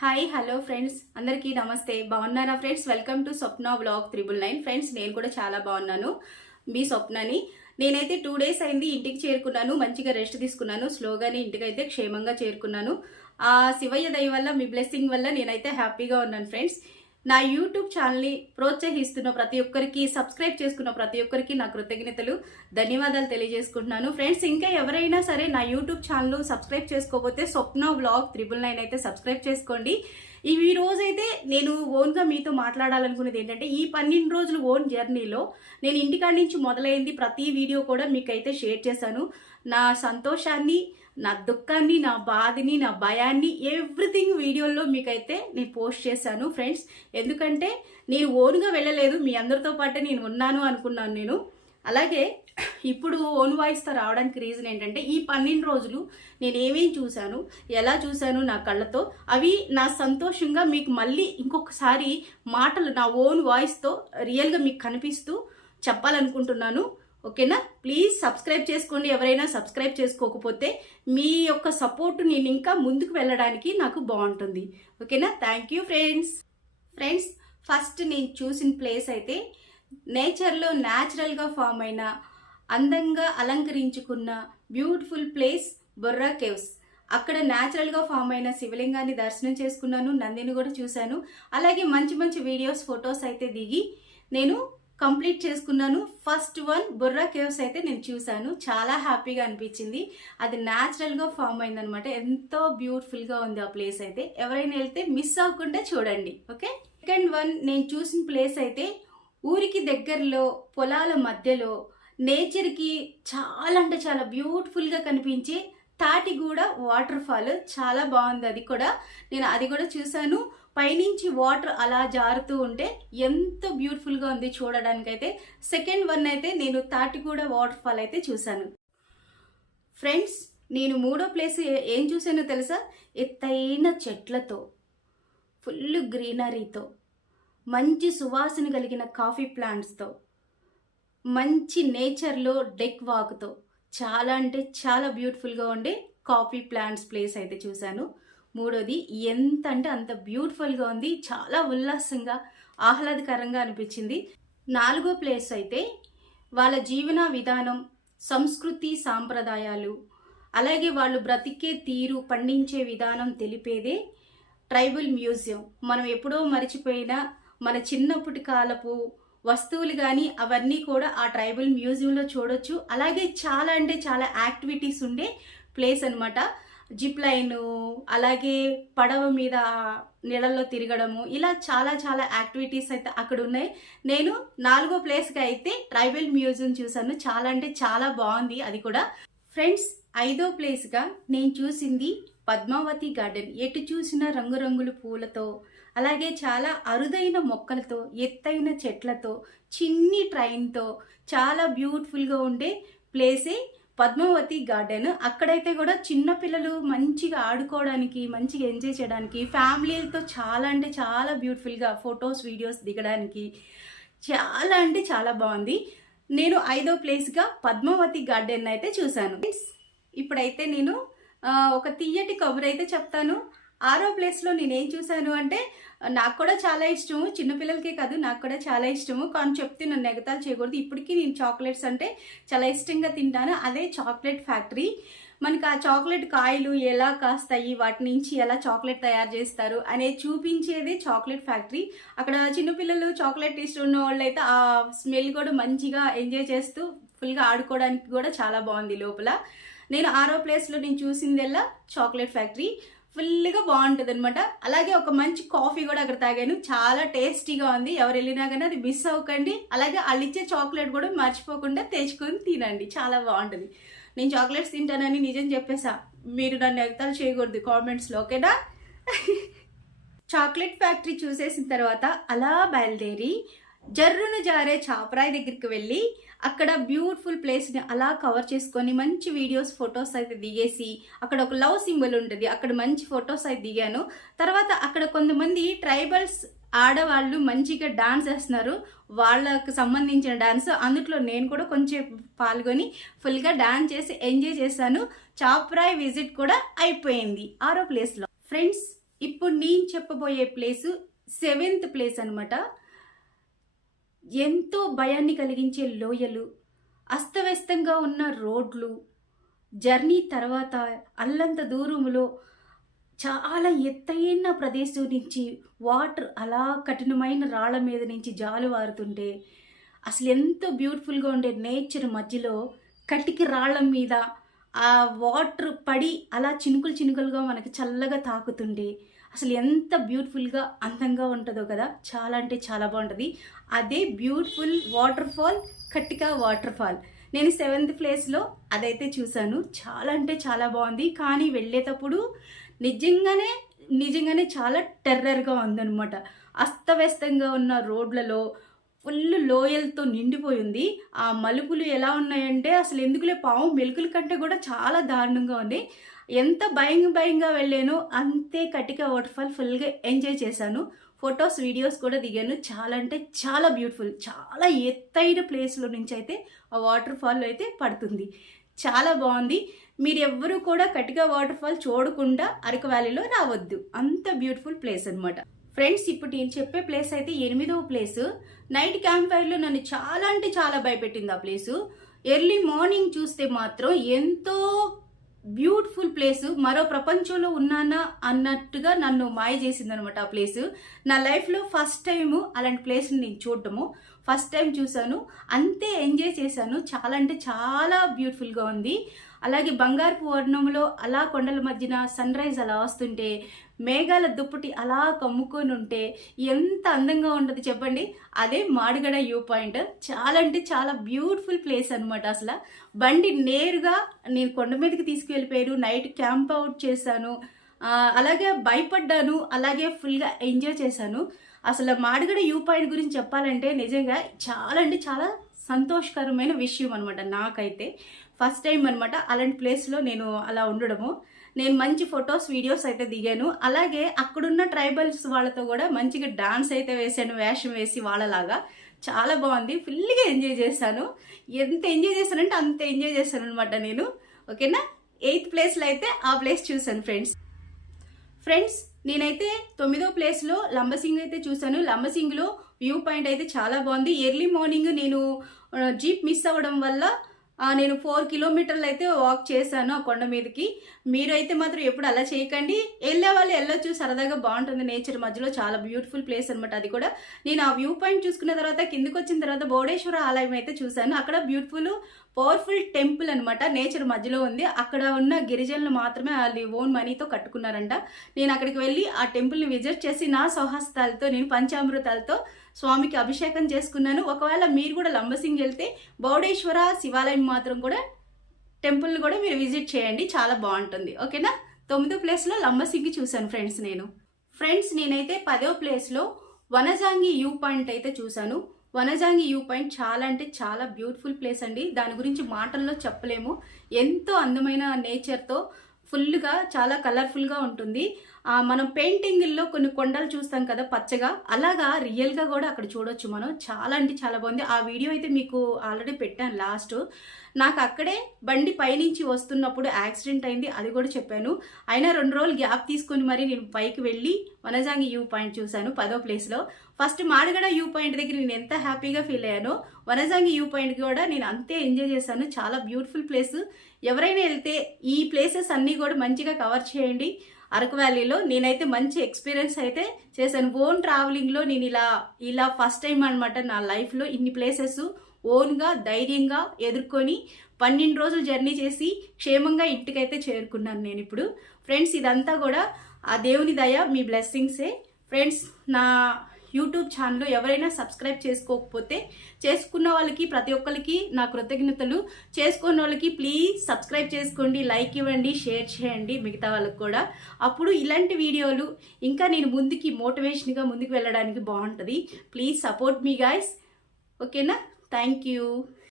Hi hello friends. అందరికీ నమస్తే. బాగున్నారా friends? Welcome to Swapna blog triple nine. Friends నేను కూడా చాలా బాగున్నాను. మీ స్వప్నని. నేనైతే టూ డేస్ అయింది ఇంటికి చేరుకున్నాను. మంచిగా రెస్ట్ తీసుకున్నాను. స్లోగానే ఇంటికైతే క్షేమంగా చేరుకున్నాను. ఆ శివయ్య దయ వల్ల మీ బ్లెస్సింగ్ వల్ల నేనైతే హ్యాపీగా ఉన్నాను ఫ్రెండ్స్. నా యూట్యూబ్ ఛానల్ని ప్రోత్సహిస్తున్న ప్రతి ఒక్కరికి సబ్స్క్రైబ్ చేసుకున్న ప్రతి ఒక్కరికి నా కృతజ్ఞతలు. ధన్యవాదాలు తెలియజేసుకుంటున్నాను. ఫ్రెండ్స్ ఇంకా ఎవరైనా సరే నా యూట్యూబ్ ఛానల్ సబ్స్క్రైబ్ చేసుకోకపోతే స్వప్న బ్లాగ్ త్రిబుల్ నైన్ అయితే సబ్స్క్రైబ్ చేసుకోండి. ఈ రోజైతే నేను ఓన్గా మీతో మాట్లాడాలనుకునేది ఏంటంటే ఈ పన్నెండు రోజులు ఓన్ జర్నీలో నేను ఇంటికాడి నుంచి మొదలైంది ప్రతి వీడియో కూడా మీకైతే షేర్ చేశాను. నా సంతోషాన్ని నా దుఃఖాన్ని నా బాధని నా భయాన్ని ఎవ్రీథింగ్ వీడియోల్లో మీకైతే నేను పోస్ట్ చేశాను ఫ్రెండ్స్. ఎందుకంటే నేను ఓన్గా వెళ్ళలేదు మీ అందరితో పాటే నేను ఉన్నాను అనుకున్నాను నేను. అలాగే ఇప్పుడు ఓన్ వాయిస్తో రావడానికి రీజన్ ఏంటంటే ఈ పన్నెండు రోజులు నేను ఏమేం చూశాను ఎలా చూశాను నా కళ్ళతో అవి నా సంతోషంగా మీకు మళ్ళీ ఇంకొకసారి మాటలు నా ఓన్ వాయిస్తో రియల్గా మీకు కనిపిస్తూ చెప్పాలనుకుంటున్నాను. ఓకేనా? ప్లీజ్ సబ్స్క్రైబ్ చేసుకోండి. ఎవరైనా సబ్స్క్రైబ్ చేసుకోకపోతే మీ యొక్క సపోర్ట్ నేను ఇంకా ముందుకు వెళ్ళడానికి నాకు బాగుంటుంది. ఓకేనా? Thank you friends friends first నేను చూసిన ప్లేస్ అయితే నేచర్లో న్యాచురల్గా ఫామ్ అయిన అందంగా అలంకరించుకున్న బ్యూటిఫుల్ ప్లేస్ బొర్రా కేవ్స్ అక్కడ న్యాచురల్గా ఫామ్ అయిన శివలింగాన్ని దర్శనం చేసుకున్నాను. నందిని కూడా చూశాను. అలాగే మంచి మంచి వీడియోస్ ఫొటోస్ అయితే దిగి నేను కంప్లీట్ చేసుకున్నాను. ఫస్ట్ వన్ బుర్రా కేవ్స్ అయితే నేను చూశాను. చాలా హ్యాపీగా అనిపించింది. అది న్యాచురల్గా ఫామ్ అయిందనమాట ఎంతో బ్యూటిఫుల్గా ఉంది ఆ ప్లేస్ అయితే. ఎవరైనా వెళ్తే మిస్ అవ్వకుండా చూడండి. ఓకే సెకండ్ వన్ నేను చూసిన ప్లేస్ అయితే ఊరికి దగ్గరలో పొలాల మధ్యలో నేచర్కి చాలా అంటే చాలా బ్యూటిఫుల్గా కనిపించే తాటిగూడ వాటర్ ఫాల్ చాలా బాగుంది అది కూడా. నేను అది కూడా చూశాను. పైనుంచి వాటర్ అలా జారుతూ ఉంటే ఎంత బ్యూటిఫుల్గా ఉంది చూడడానికైతే. సెకండ్ వన్ అయితే నేను తాటిగూడ వాటర్ ఫాల్ అయితే చూశాను. ఫ్రెండ్స్ నేను మూడో ప్లేస్ ఏం చూసానో తెలుసా? ఎత్తైన చెట్లతో ఫుల్ గ్రీనరీతో మంచి సువాసన కలిగిన కాఫీ ప్లాంట్స్తో మంచి నేచర్లో డెక్ వాక్తో చాలా అంటే చాలా బ్యూటిఫుల్గా ఉండే కాఫీ ప్లాంట్స్ ప్లేస్ అయితే చూశాను. మూడోది ఎంత అంటే అంత బ్యూటిఫుల్గా ఉంది చాలా ఉల్లాసంగా ఆహ్లాదకరంగా అనిపించింది. నాలుగో ప్లేస్ అయితే వాళ్ళ జీవన విధానం సంస్కృతి సాంప్రదాయాలు అలాగే వాళ్ళు బ్రతికే తీరు పండించే విధానం తెలిపేదే ట్రైబల్ మ్యూజియం. మనం ఎప్పుడో మర్చిపోయిన మన చిన్నప్పటి కాలపు వస్తువులు కానీ అవన్నీ కూడా ఆ ట్రైబల్ మ్యూజియంలో చూడొచ్చు. అలాగే చాలా అంటే చాలా యాక్టివిటీస్ ఉండే ప్లేస్ అనమాట జిప్ లైన్ అలాగే పడవ మీద నీళ్ళల్లో తిరగడము ఇలా చాలా చాలా యాక్టివిటీస్ అయితే అక్కడ ఉన్నాయి. నేను నాలుగో ప్లేస్కి అయితే ట్రైబల్ మ్యూజియం చూసాను చాలా అంటే చాలా బాగుంది అది కూడా. ఫ్రెండ్స్ ఐదో ప్లేస్గా నేను చూసింది పద్మావతి గార్డెన్. ఎటు చూసిన రంగురంగుల పూలతో అలాగే చాలా అరుదైన మొక్కలతో ఎత్తైన చెట్లతో చిన్ని ట్రైన్తో చాలా బ్యూటిఫుల్గా ఉండే ప్లేసే పద్మావతి గార్డెన్. అక్కడైతే కూడా చిన్నపిల్లలు మంచిగా ఆడుకోవడానికి మంచిగా ఎంజాయ్ చేయడానికి ఫ్యామిలీలతో చాలా అంటే చాలా బ్యూటిఫుల్గా ఫొటోస్ వీడియోస్ దిగడానికి చాలా అంటే చాలా బాగుంది. నేను ఐదో ప్లేస్గా పద్మావతి గార్డెన్ అయితే చూశాను. ఇప్పుడైతే నేను ఒక తీయటి కబురు అయితే చెప్తాను. ఆరో ప్లేస్లో నేనేం చూశాను అంటే నాకు కూడా చాలా ఇష్టము. చిన్నపిల్లలకే కాదు నాకు కూడా చాలా ఇష్టము. కానీ చెప్తే నన్ను ఎగతాలు చేయకూడదు. ఇప్పటికీ నేను చాక్లెట్స్ అంటే చాలా ఇష్టంగా తింటాను. అదే చాక్లెట్ ఫ్యాక్టరీ. మనకి ఆ చాక్లెట్ కాయలు ఎలా కాస్తాయి? వాటి నుంచి ఎలా చాక్లెట్ తయారు చేస్తారు? అనేది చూపించేది చాక్లెట్ ఫ్యాక్టరీ. అక్కడ చిన్నపిల్లలు చాక్లెట్ ఇష్టం ఉన్న వాళ్ళు అయితే ఆ స్మెల్ కూడా మంచిగా ఎంజాయ్ చేస్తూ ఫుల్గా ఆడుకోవడానికి కూడా చాలా బాగుంది లోపల. నేను ఆరో ప్లేస్లో నేను చూసిందల్లా చాక్లెట్ ఫ్యాక్టరీ. ఫుల్గా బాగుంటుంది అనమాట అలాగే ఒక మంచి కాఫీ కూడా అక్కడ తాగాను. చాలా టేస్టీగా ఉంది. ఎవరు వెళ్ళినా కానీ అది మిస్ అవ్వకండి. అలాగే వాళ్ళు ఇచ్చే చాక్లెట్ కూడా మర్చిపోకుండా తెచ్చుకొని తినండి. చాలా బాగుంటుంది. నేను చాక్లెట్స్ తింటానని నిజం చెప్పేసా. మీరు నన్ను ఎగతాలు చేయకూడదు కామెంట్స్లో ఓకేనా? చాక్లెట్ ఫ్యాక్టరీ చూసేసిన తర్వాత అలా బయలుదేరి జర్రును జారే చాపరాయి దగ్గరికి వెళ్ళి అక్కడ బ్యూటిఫుల్ ప్లేస్ని అలా కవర్ చేసుకొని మంచి వీడియోస్ ఫొటోస్ అయితే దిగేసి అక్కడ ఒక లవ్ సింబల్ ఉంటుంది. అక్కడ మంచి ఫొటోస్ అయితే దిగాను. తర్వాత అక్కడ కొంతమంది ట్రైబల్స్ ఆడవాళ్ళు మంచిగా డాన్స్ వేస్తున్నారు. వాళ్ళకు సంబంధించిన డాన్స్. అందుట్లో నేను కూడా కొంచెం పాల్గొని ఫుల్గా డాన్స్ చేసి ఎంజాయ్ చేశాను. చాప్రాయ్ విజిట్ కూడా అయిపోయింది ఆరో ప్లేస్లో. ఫ్రెండ్స్ ఇప్పుడు నేను చెప్పబోయే ప్లేసు సెవెంత్ ప్లేస్ అనమాట ఎంతో భయాన్ని కలిగించే లోయలు అస్తవ్యస్తంగా ఉన్న రోడ్లు జర్నీ తర్వాత అల్లంత దూరంలో చాలా ఎత్తైన ప్రదేశం నుంచి వాటర్ అలా కఠినమైన రాళ్ళ మీద నుంచి జాలువారుతుంటే అసలు ఎంతో బ్యూటిఫుల్గా ఉండే నేచర్ మధ్యలో కటికి రాళ్ళ మీద ఆ వాటర్ పడి అలా చినుకులు చినుకులుగా మనకి చల్లగా తాకుతుండే. అసలు ఎంత బ్యూటిఫుల్గా అందంగా ఉంటుందో కదా చాలా అంటే చాలా బాగుంటుంది. అదే beautiful waterfall Katiki waterfall నేను సెవెంత్ ప్లేస్లో అదైతే చూశాను. చాలా అంటే చాలా బాగుంది. కానీ వెళ్ళేటప్పుడు నిజంగానే నిజంగానే చాలా టెర్రర్గా ఉందన్నమాట. అస్తవ్యస్తంగా ఉన్న రోడ్లలో ఫుల్ లోయలతో నిండిపోయింది ఆ మలుపులు ఎలా ఉన్నాయంటే అసలు ఎందుకులే పాము మెలుకుల కంటే కూడా చాలా దారుణంగా ఉంది. ఎంత భయంగా భయంగా వెళ్ళానో అంతే కటిక వాటర్ఫాల్ ఫుల్గా ఎంజాయ్ చేశాను. ఫొటోస్ వీడియోస్ కూడా దిగాను. చాలా అంటే చాలా బ్యూటిఫుల్ చాలా ఎత్తైన ప్లేస్లో నుంచి అయితే ఆ వాటర్ ఫాల్ అయితే పడుతుంది. చాలా బాగుంది. మీరు ఎవ్వరూ కూడా కటిక వాటర్ ఫాల్ చూడకుండా అరకు వ్యాలీలో రావద్దు. అంత బ్యూటిఫుల్ ప్లేస్ అనమాట ఫ్రెండ్స్ ఇప్పుడు నేను చెప్పే ప్లేస్ అయితే ఎనిమిదవ ప్లేస్ నైట్ క్యాంప్ ఫైర్లో నన్ను చాలా అంటే చాలా భయపెట్టింది ఆ ప్లేసు ఎర్లీ మార్నింగ్ చూస్తే మాత్రం ఎంతో బ్యూటిఫుల్ ప్లేస్. మరో ప్రపంచంలో ఉన్నానా అన్నట్టుగా నన్ను మాయ చేసింది అనమాట ఆ ప్లేస్. నా లైఫ్లో ఫస్ట్ టైం అలాంటి ప్లేస్ని నేను చూడటము ఫస్ట్ టైం చూశాను. అంతే ఎంజాయ్ చేశాను. చాలా అంటే చాలా బ్యూటిఫుల్గా ఉంది. అలాగే బంగారపు వర్ణంలో అలా కొండల మధ్యన సన్ రైజ్ అలా వస్తుంటే మేఘాల దుప్పటి అలా కమ్ముకొని ఉంటే ఎంత అందంగా ఉంటుంది చెప్పండి. అదే మాడిగడ వ్యూ పాయింట్. చాలా అంటే చాలా బ్యూటిఫుల్ ప్లేస్ అనమాట అసలు. బండి నేరుగా నేను కొండ మీదకి తీసుకువెళ్ళిపోయాను. నైట్ క్యాంప్ అవుట్ చేశాను. అలాగే భయపడ్డాను. అలాగే ఫుల్గా ఎంజాయ్ చేశాను. అసలు మాడిగడ వ్యూ పాయింట్ గురించి చెప్పాలంటే నిజంగా చాలా అంటే చాలా సంతోషకరమైన విషయం అనమాట నాకైతే. ఫస్ట్ టైం అనమాట అలాంటి ప్లేస్లో నేను అలా ఉండడము. నేను మంచి ఫొటోస్ వీడియోస్ అయితే దిగాను. అలాగే అక్కడున్న ట్రైబల్స్ వాళ్ళతో కూడా మంచిగా డాన్స్ అయితే వేసాను వేషం వేసి వాళ్ళలాగా. చాలా బాగుంది. ఫుల్గా ఎంజాయ్ చేశాను. ఎంత ఎంజాయ్ చేశానంటే అంత ఎంజాయ్ చేశాను అనమాట నేను. ఓకేనా? ఎయిత్ ప్లేస్లో అయితే ఆ ప్లేస్ చూశాను ఫ్రెండ్స్. ఫ్రెండ్స్ నేనైతే తొమ్మిదో ప్లేస్లో లంబసింగ్ అయితే చూశాను. లంబసింగ్లో వ్యూ పాయింట్ అయితే చాలా బాగుంది. ఎర్లీ మార్నింగ్ నేను జీప్ మిస్ అవ్వడం వల్ల నేను ఫోర్ కిలోమీటర్లు అయితే వాక్ చేశాను ఆ కొండ మీదకి. మీరు అయితే మాత్రం ఎప్పుడు అలా చేయకండి. వెళ్ళే వాళ్ళు వెళ్ళొచ్చు సరదాగా బాగుంటుంది. నేచర్ మధ్యలో చాలా బ్యూటిఫుల్ ప్లేస్ అనమాట అది కూడా. నేను ఆ వ్యూ పాయింట్ చూసుకున్న తర్వాత కిందకు వచ్చిన తర్వాత బోడేశ్వర ఆలయం అయితే చూశాను. అక్కడ బ్యూటిఫుల్ పవర్ఫుల్ టెంపుల్ అనమాట నేచర్ మధ్యలో ఉంది. అక్కడ ఉన్న గిరిజనులు మాత్రమే వాళ్ళు ఓన్ మనీతో కట్టుకున్నారంట. నేను అక్కడికి వెళ్ళి ఆ టెంపుల్ని విజిట్ చేసి నా స్వహస్తాలతో నేను పంచామృతాలతో స్వామికి అభిషేకం చేసుకున్నాను. ఒకవేళ మీరు కూడా లంబసింగ్ వెళ్తే బౌడేశ్వర శివాలయం మాత్రం కూడా టెంపుల్ని కూడా మీరు విజిట్ చేయండి. చాలా బాగుంటుంది. ఓకేనా? తొమ్మిదో ప్లేస్లో లంబసింగి చూశాను ఫ్రెండ్స్ నేను. ఫ్రెండ్స్ నేనైతే పదో ప్లేస్లో వనజాంగి వ్యూ పాయింట్ అయితే చూశాను. వనజాంగి వ్యూ పాయింట్ చాలా అంటే చాలా బ్యూటిఫుల్ ప్లేస్ అండి. దాని గురించి మాటల్లో చెప్పలేము. ఎంతో అందమైన నేచర్తో ఫుల్గా చాలా కలర్ఫుల్గా ఉంటుంది. మనం పెయింటింగ్ల్లో కొన్ని కొండలు చూస్తాం కదా పచ్చగా. అలాగా రియల్గా కూడా అక్కడ చూడొచ్చు మనం. చాలా అంటే చాలా బాగుంది. ఆ వీడియో అయితే మీకు ఆల్రెడీ పెట్టాను లాస్ట్. నాకు అక్కడే బండి పైనుంచి వస్తున్నప్పుడు యాక్సిడెంట్ అయింది అది కూడా చెప్పాను. అయినా రెండు రోజులు గ్యాప్ తీసుకొని మరి నేను పైకి వెళ్ళి వనజాంగి వ్యూ పాయింట్ చూశాను పదో ప్లేస్లో. ఫస్ట్ మాడగడ వ్యూ పాయింట్ దగ్గర నేను ఎంత హ్యాపీగా ఫీల్ అయ్యానో వనజాంగి వ్యూ పాయింట్ కూడా నేను అంతే ఎంజాయ్ చేశాను. చాలా బ్యూటిఫుల్ ప్లేస్. ఎవరైనా వెళ్తే ఈ ప్లేసెస్ అన్నీ కూడా మంచిగా కవర్ చేయండి. అరకు వ్యాలీలో నేనైతే మంచి ఎక్స్పీరియన్స్ అయితే చేశాను. ఓన్ ట్రావెలింగ్లో నేను ఇలా ఇలా ఫస్ట్ టైం అనమాట నా లైఫ్లో ఇన్ని ప్లేసెస్ ఓన్గా ధైర్యంగా ఎదుర్కొని పన్నెండు రోజులు జర్నీ చేసి క్షేమంగా ఇంటికైతే చేరుకున్నాను నేను ఇప్పుడు. ఫ్రెండ్స్ ఇదంతా కూడా ఆ దేవుని దయ మీ బ్లెస్సింగ్సే. ఫ్రెండ్స్ నా యూట్యూబ్ ఛానల్ ఎవరైనా సబ్స్క్రైబ్ చేసుకోకపోతే చేసుకున్న వాళ్ళకి ప్రతి ఒక్కరికి నా కృతజ్ఞతలు. చేసుకున్న వాళ్ళకి ప్లీజ్ సబ్స్క్రైబ్ చేసుకోండి లైక్ ఇవ్వండి షేర్ చేయండి మిగతా వాళ్ళకి కూడా. అప్పుడు ఇలాంటి వీడియోలు ఇంకా నేను ముందుకి మోటివేషన్గా ముందుకు వెళ్ళడానికి బాగుంటుంది. Please support me guys. ఓకేనా? Thank you